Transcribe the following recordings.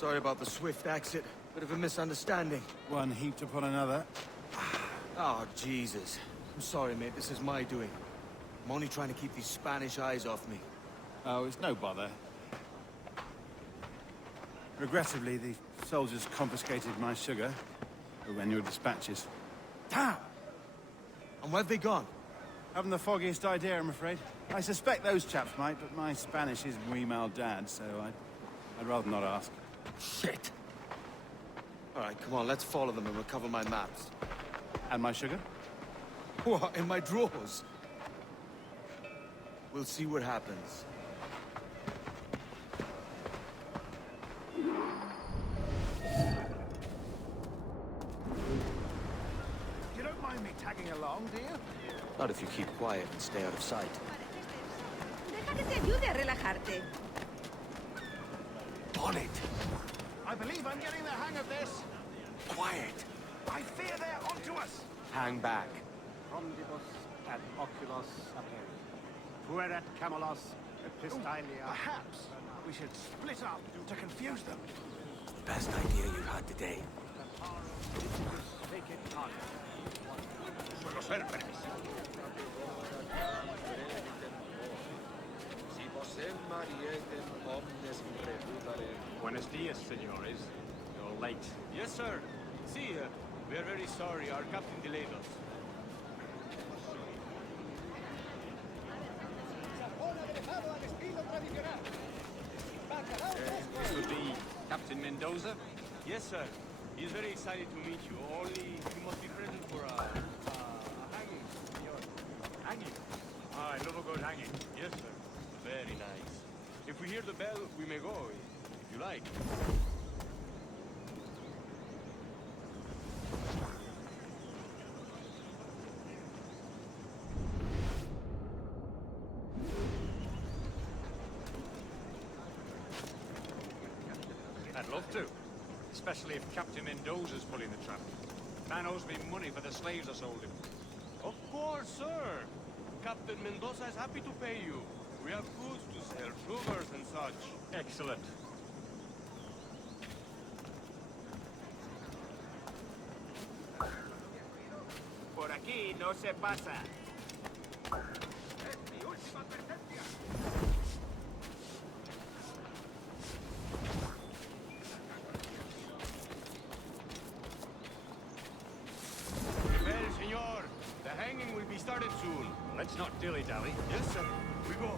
Sorry about the swift exit. Bit of a misunderstanding. One heaped upon another. Oh, Jesus. I'm sorry, mate. This is my doing. I'm only trying to keep these Spanish eyes off me. Oh, it's no bother. Regrettably, the soldiers confiscated my sugar when your dispatches. Damn! And where've they gone? Haven't the foggiest idea, I'm afraid. I suspect those chaps might, but my Spanish is muy mal dad, so I'd rather not ask. Shit! Alright, come on, let's follow them and recover my maps. And my sugar? What, in my drawers? We'll see what happens. You don't mind me tagging along, do you? Not if you keep quiet and stay out of sight. Deja que te ayude a relajarte. Bonnet! I believe I'm getting the hang of this. Quiet! I fear they're onto us. Hang back. Frondibus ad oculos aperi. Fuerat camelos epistalia. Perhaps we should split up to confuse them. Best idea you've had today. Take it on. Buenos dias, senores. You're late. Yes, sir. See, we are very sorry. Our captain delayed us. This would be Captain Mendoza? Yes, sir. He's very excited to meet you. Only you must be present for a hanging, senor. Hanging. I love a good hanging. Yes, sir. Very nice. If we hear the bell, we may go, if you like. I'd love to. Especially if Captain Mendoza's pulling the trap. Man owes me money for the slaves I sold him. Of course, sir. Captain Mendoza is happy to pay you. We have goods to sell, sugars and such. Excellent. Por aquí no se pasa. Well, senor, the hanging will be started soon. Let's not dilly-dally. Yes, sir. We go.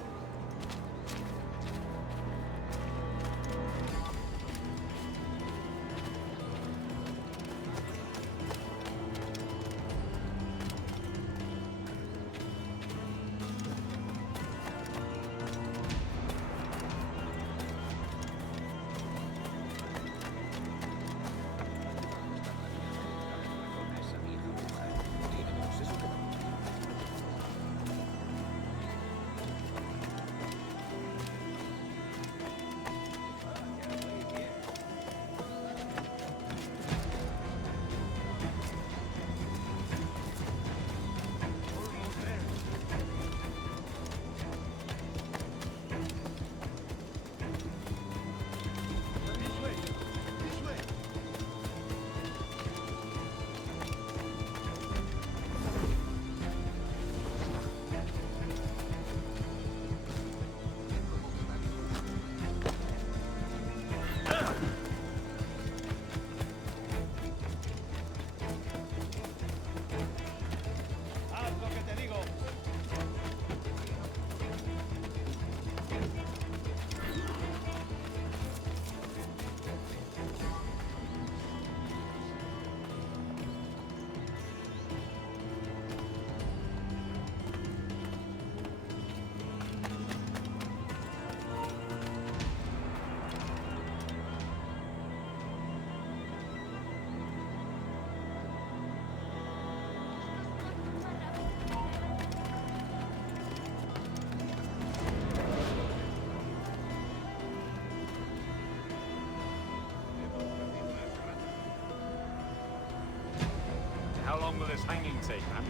How long will this hanging take, man?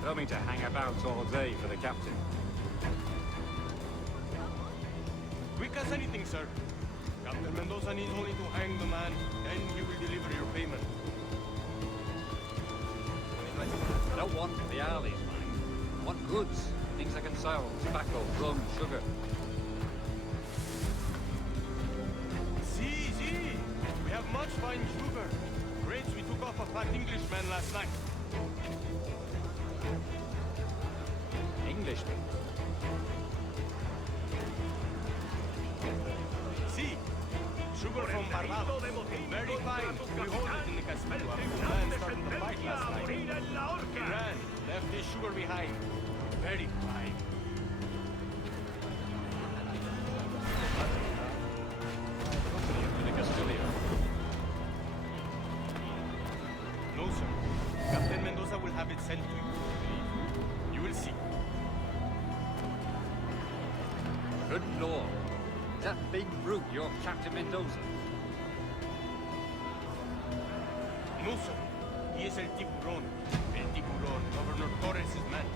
I don't mean to hang about all day for the captain. Quick as anything, sir. Captain Mendoza Mendoza needs only to hang the man, then he will deliver your payment. I don't want the alleys, man. I want goods. Things I can sell. Tobacco, rum, sugar. See, we have much fine sugar. Grapes we took off a fat Englishman last night. Englishman. See, sugar from Barbados. Very fine. We hold it in the castillo. A man started the fight last night. He ran, left his sugar behind. Very fine. In the Castillo. No, sir. Captain Mendoza will have it sent to you. You will see. Good lord. Is that big brute your Captain Mendoza? No, sir. He is el tiburón. El tiburón, Governor Torres' man.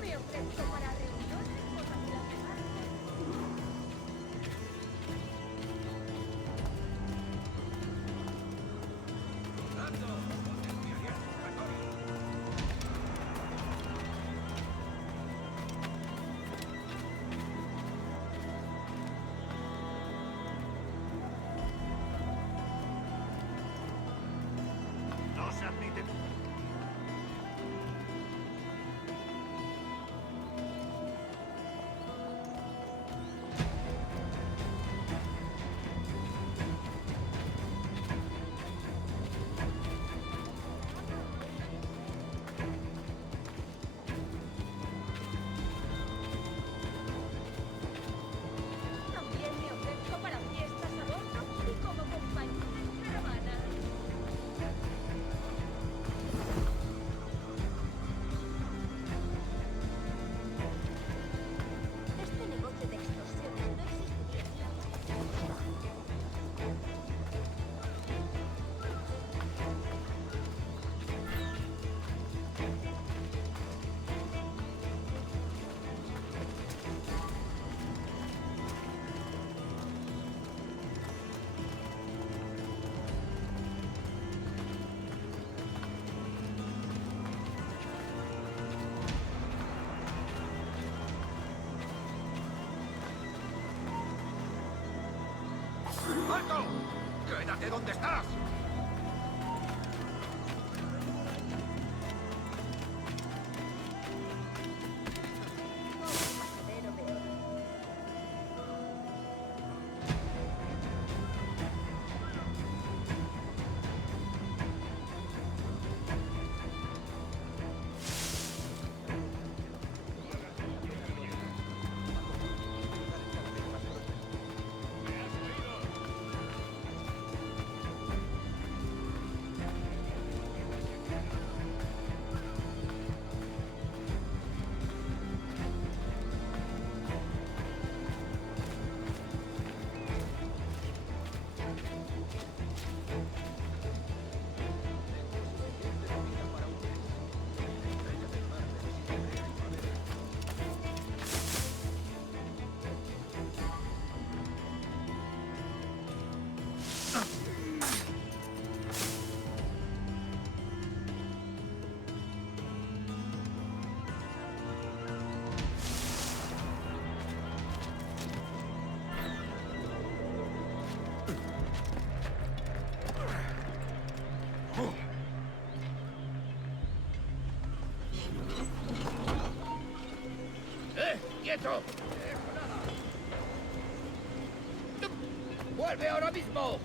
Me ofrezco para reuniones o para No se admite. También me ofrezco para fiestas a bordo y como compañía de caravana. Este negocio de extorsiones no existiría. ¡Alto! ¡Quédate donde estás! Pasadero veo. ¡Quieto! ¡Vuelve ahora mismo!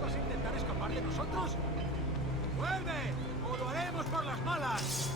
¿Vas a intentar escapar de nosotros? ¡Vuelve! ¡O lo haremos por las malas!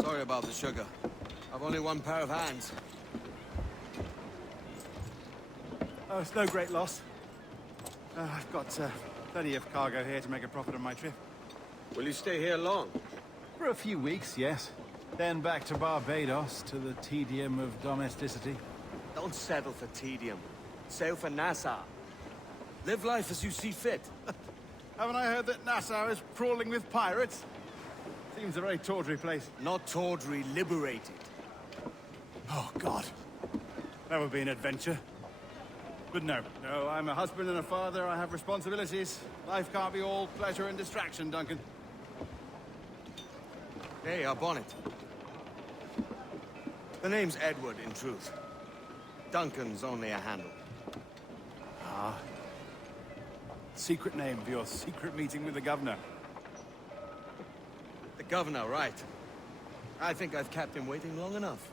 Sorry about the sugar. I've only one pair of hands. Oh, it's no great loss. I've got plenty of cargo here to make a profit on my trip. Will you stay here long? For a few weeks, yes. Then back to Barbados, to the tedium of domesticity. Don't settle for tedium. Sail for Nassau. Live life as you see fit. Haven't I heard that Nassau is crawling with pirates? Seems a very tawdry place. Not tawdry, liberated. Oh, God. That would be an adventure. But no, I'm a husband and a father. I have responsibilities. Life can't be all pleasure and distraction, Duncan. Hey, our bonnet. The name's Edward, in truth. Duncan's only a handle. Ah. Secret name for your secret meeting with the governor. The governor, right. I think I've kept him waiting long enough.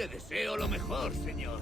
Le deseo lo mejor, señor.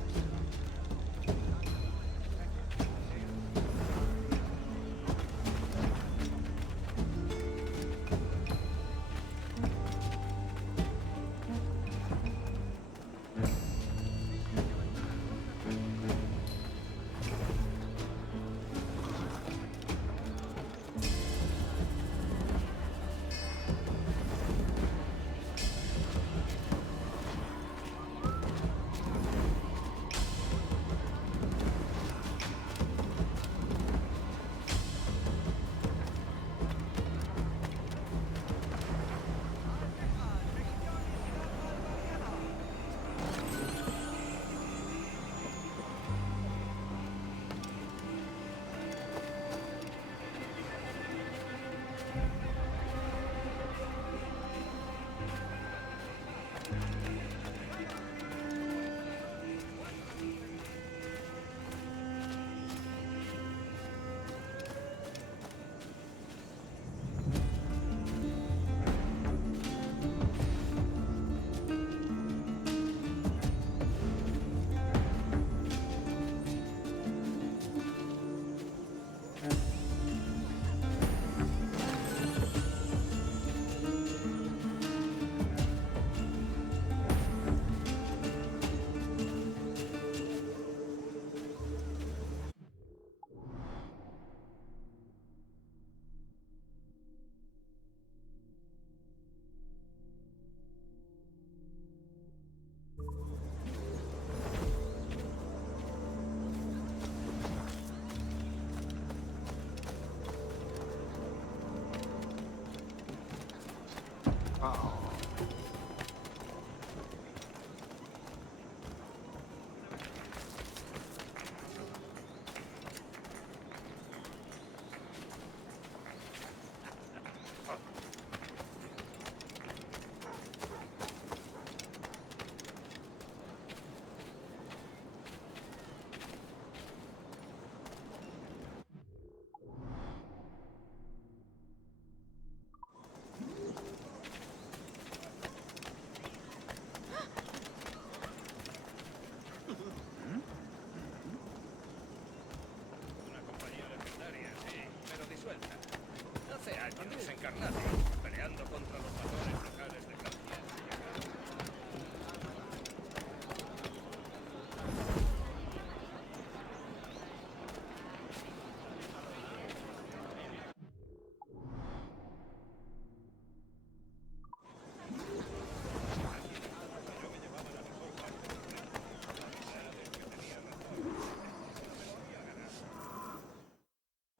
Peleando contra los patrones locales de Francia.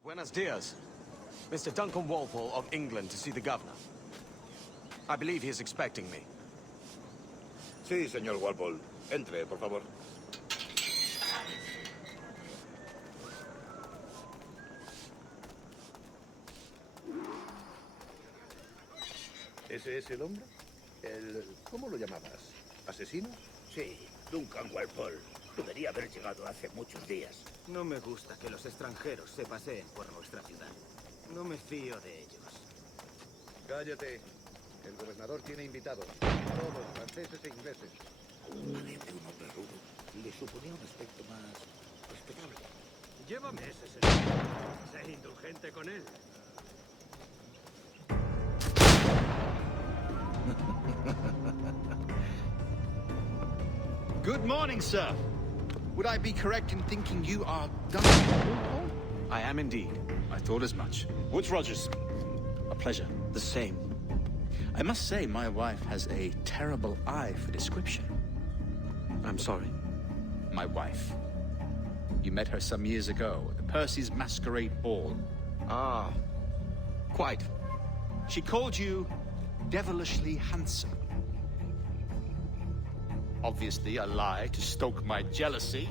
Buenos dias. Mr. Duncan Wapole of England to see the governor. I believe he is expecting me. Sí, señor Wapole. Entre, por favor. ¿Ese es el hombre? ¿Cómo lo llamabas? ¿Asesino? Sí, Duncan Wapole. Debería haber llegado hace muchos días. No me gusta que los extranjeros se paseen por nuestra ciudad. No me fío de ellos. Cállate. El gobernador tiene invitados. Todos, franceses e ingleses. Parece un hombre rudo. Le suponía un aspecto más respetable. Llévame ese señor. Sé indulgente con él. Good morning, sir. Would I be correct in thinking you are Duncan Wapole? I am indeed. I thought as much. Woods Rogers. A pleasure. The same. I must say, my wife has a terrible eye for description. I'm sorry. My wife. You met her some years ago at the Percy's Masquerade Ball. Ah, quite. She called you devilishly handsome. Obviously a lie to stoke my jealousy.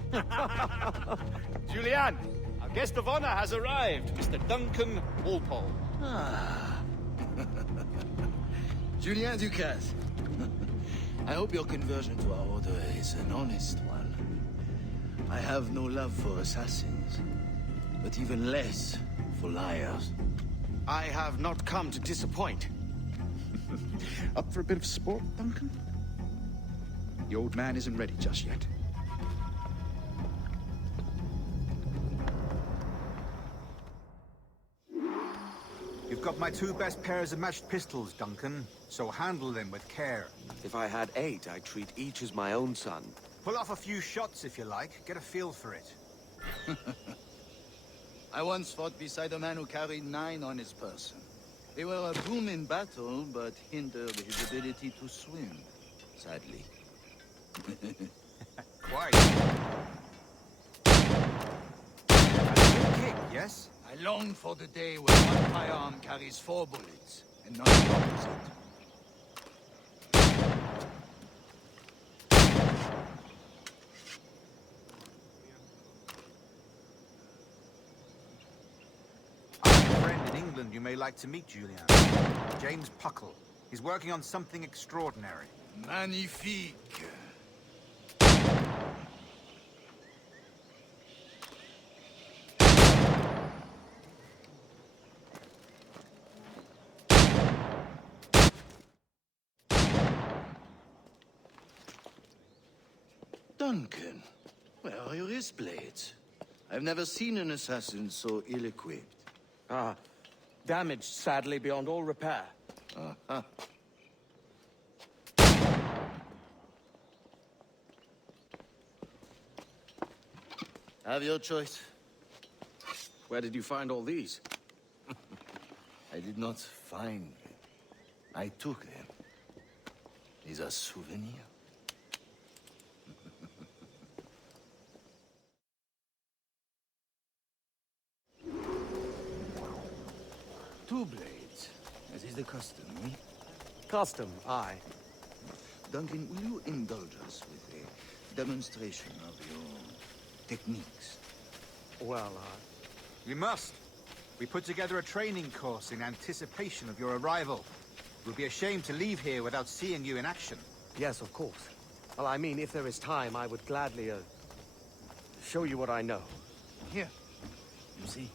Julianne, our guest of honor has arrived, Mr. Duncan Wapole. Ah. Julien Ducasse. I hope your conversion to our order is an honest one. I have no love for assassins, but even less for liars. I have not come to disappoint. Up for a bit of sport, Duncan? The old man isn't ready just yet. You've got my 2 best pairs of matched pistols, Duncan, so handle them with care. If I had 8, I'd treat each as my own son. Pull off a few shots if you like, get a feel for it. I once fought beside a man who carried 9 on his person. They were a boon in battle, but hindered his ability to swim, sadly. Quite. A good kick, yes? I long for the day when one firearm carries 4 bullets, and not the opposite. I have a friend in England you may like to meet, Julian. James Puckle. He's working on something extraordinary. Magnifique. Duncan, where are your wrist blades? I've never seen an assassin so ill-equipped. Ah, damaged sadly beyond all repair. Uh-huh. Have your choice. Where did you find all these? I did not find them. I took them. These are souvenirs. Two blades, as is the custom, eh? Custom, aye. Duncan, will you indulge us with a demonstration of your techniques? Well, We must. We put together a training course in anticipation of your arrival. It would be a shame to leave here without seeing you in action. yes, of course. Well, I mean, if there is time, I would gladly, show you what I know. Here. You see,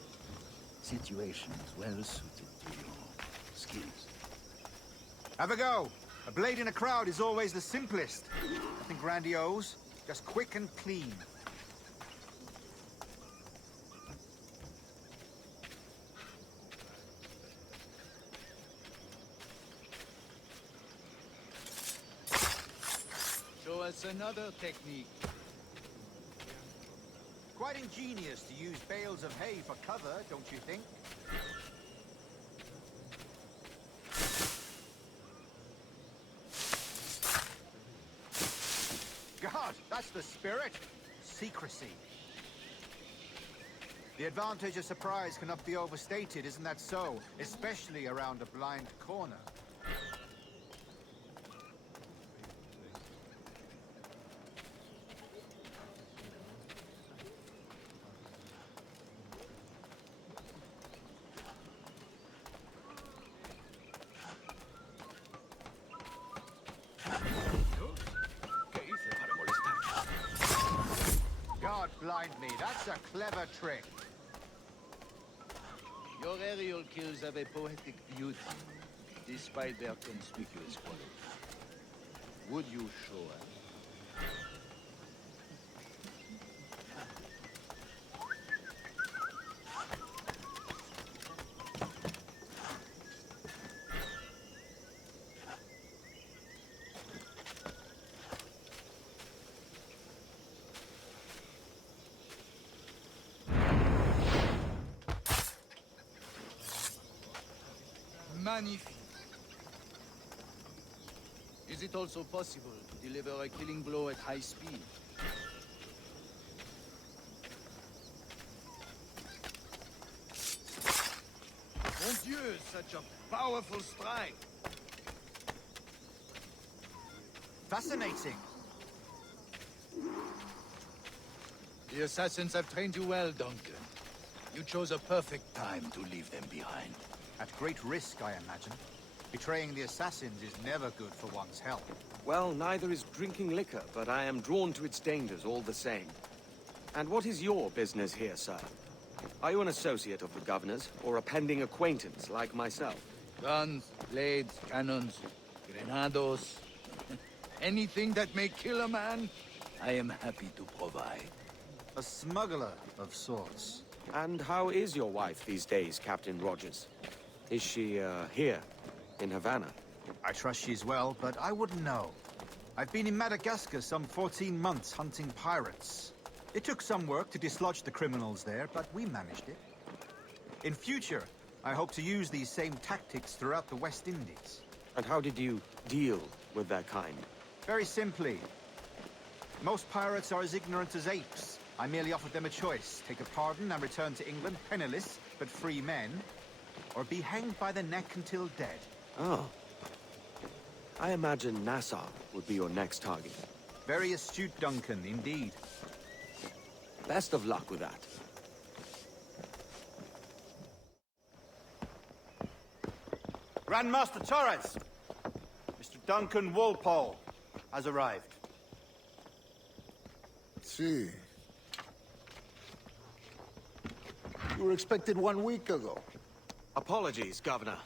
situations well suited to your skills. Have a go. A blade in a crowd is always the simplest. Nothing grandiose, just quick and clean. Show us another technique. Quite ingenious to use bales of hay for cover, don't you think? God, that's the spirit. Secrecy. The advantage of surprise cannot be overstated, isn't that so? Especially around a blind corner. God blind me, that's a clever trick. Your aerial kills have a poetic beauty, despite their conspicuous quality. Would you show us? Magnifique. Is it also possible to deliver a killing blow at high speed? Mon Dieu, such a powerful strike! Fascinating. The assassins have trained you well, Duncan. You chose a perfect time to leave them behind. At great risk, I imagine. Betraying the assassins is never good for one's health. Well, neither is drinking liquor, but I am drawn to its dangers all the same. And what is your business here, sir? Are you an associate of the governor's, or a pending acquaintance like myself? Guns, blades, cannons, grenados. Anything that may kill a man, I am happy to provide. A smuggler of sorts. And how is your wife these days, Captain Rogers? Is she, here, in Havana? I trust she's well, but I wouldn't know. I've been in Madagascar some 14 months hunting pirates. It took some work to dislodge the criminals there, but we managed it. In future, I hope to use these same tactics throughout the West Indies. And how did you deal with their kind? Very simply. Most pirates are as ignorant as apes. I merely offered them a choice. Take a pardon and return to England penniless, but free men, or be hanged by the neck until dead. Oh. I imagine Nassau would be your next target. Very astute, Duncan, indeed. Best of luck with that. Grandmaster Torres! Mr. Duncan Wapole has arrived. See. You were expected 1 week ago. Apologies, Governor.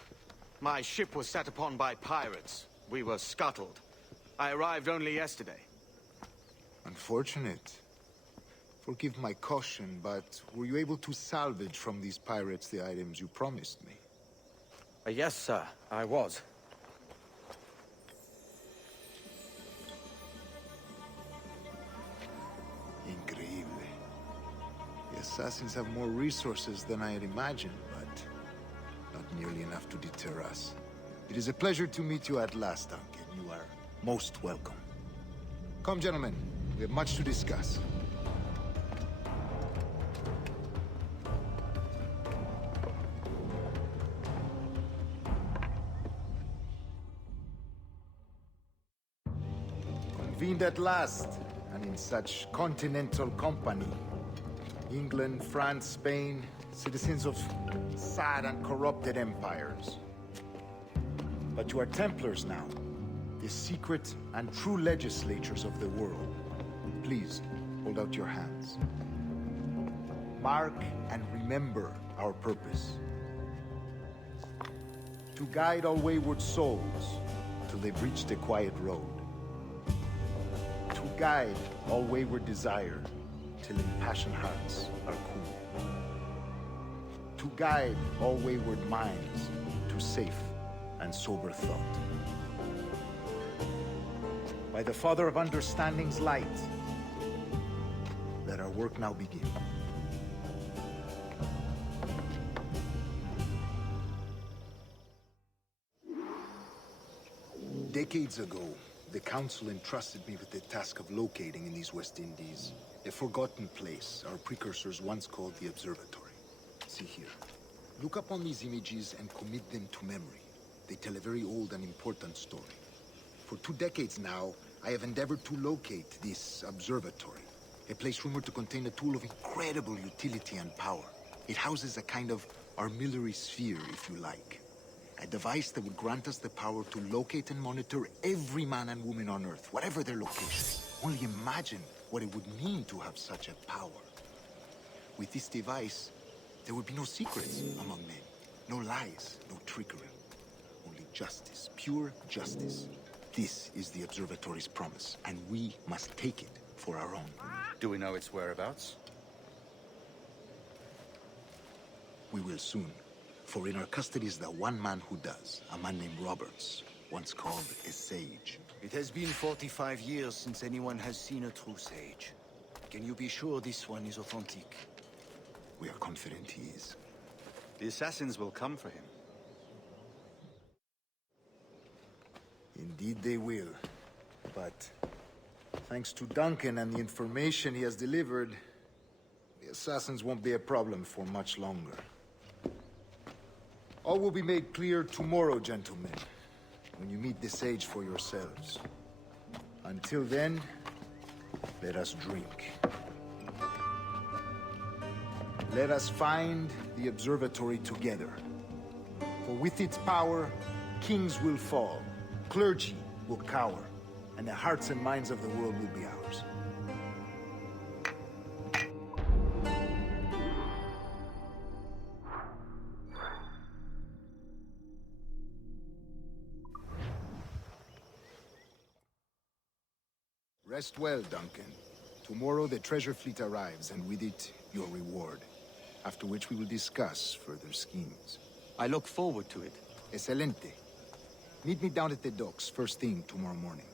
My ship was set upon by pirates. We were scuttled. I arrived only yesterday. Unfortunate. Forgive my caution, but were you able to salvage from these pirates the items you promised me? Yes, sir, I was. Increíble. The assassins have more resources than I had imagined, but not nearly enough to deter us. It is a pleasure to meet you at last, Duncan. You are most welcome. Come, gentlemen. We have much to discuss. Convened at last, and in such continental company. England, France, Spain, citizens of sad and corrupted empires. But you are Templars now, the secret and true legislators of the world. Please, hold out your hands. Mark and remember our purpose. To guide all wayward souls till they've reached the quiet road. To guide all wayward desire till impassioned hearts are cool. To guide all wayward minds to safe and sober thought. By the Father of Understanding's light, let our work now begin. Decades ago, the Council entrusted me with the task of locating in these West Indies a forgotten place our precursors once called the Observatory. See here. Look upon these images and commit them to memory. They tell a very old and important story. For 2 decades now, I have endeavored to locate this observatory, a place rumored to contain a tool of incredible utility and power. It houses a kind of armillary sphere, if you like. A device that would grant us the power to locate and monitor every man and woman on Earth, whatever their location. Only imagine what it would mean to have such a power. With this device, there would be no secrets among men, no lies, no trickery. Only justice, pure justice. This is the Observatory's promise, and we must take it for our own. Do we know its whereabouts? We will soon. For in our custody is the one man who does, a man named Roberts, once called a sage. It has been 45 years since anyone has seen a true sage. Can you be sure this one is authentic? We are confident he is. The assassins will come for him. Indeed they will. But thanks to Duncan and the information he has delivered, the assassins won't be a problem for much longer. All will be made clear tomorrow, gentlemen, when you meet the sage for yourselves. Until then, let us drink. Let us find the observatory together. For with its power, kings will fall, clergy will cower, and the hearts and minds of the world will be ours. Rest well, Duncan. Tomorrow the treasure fleet arrives, and with it, your reward. After which we will discuss further schemes. I look forward to it. Excelente. Meet me down at the docks first thing tomorrow morning.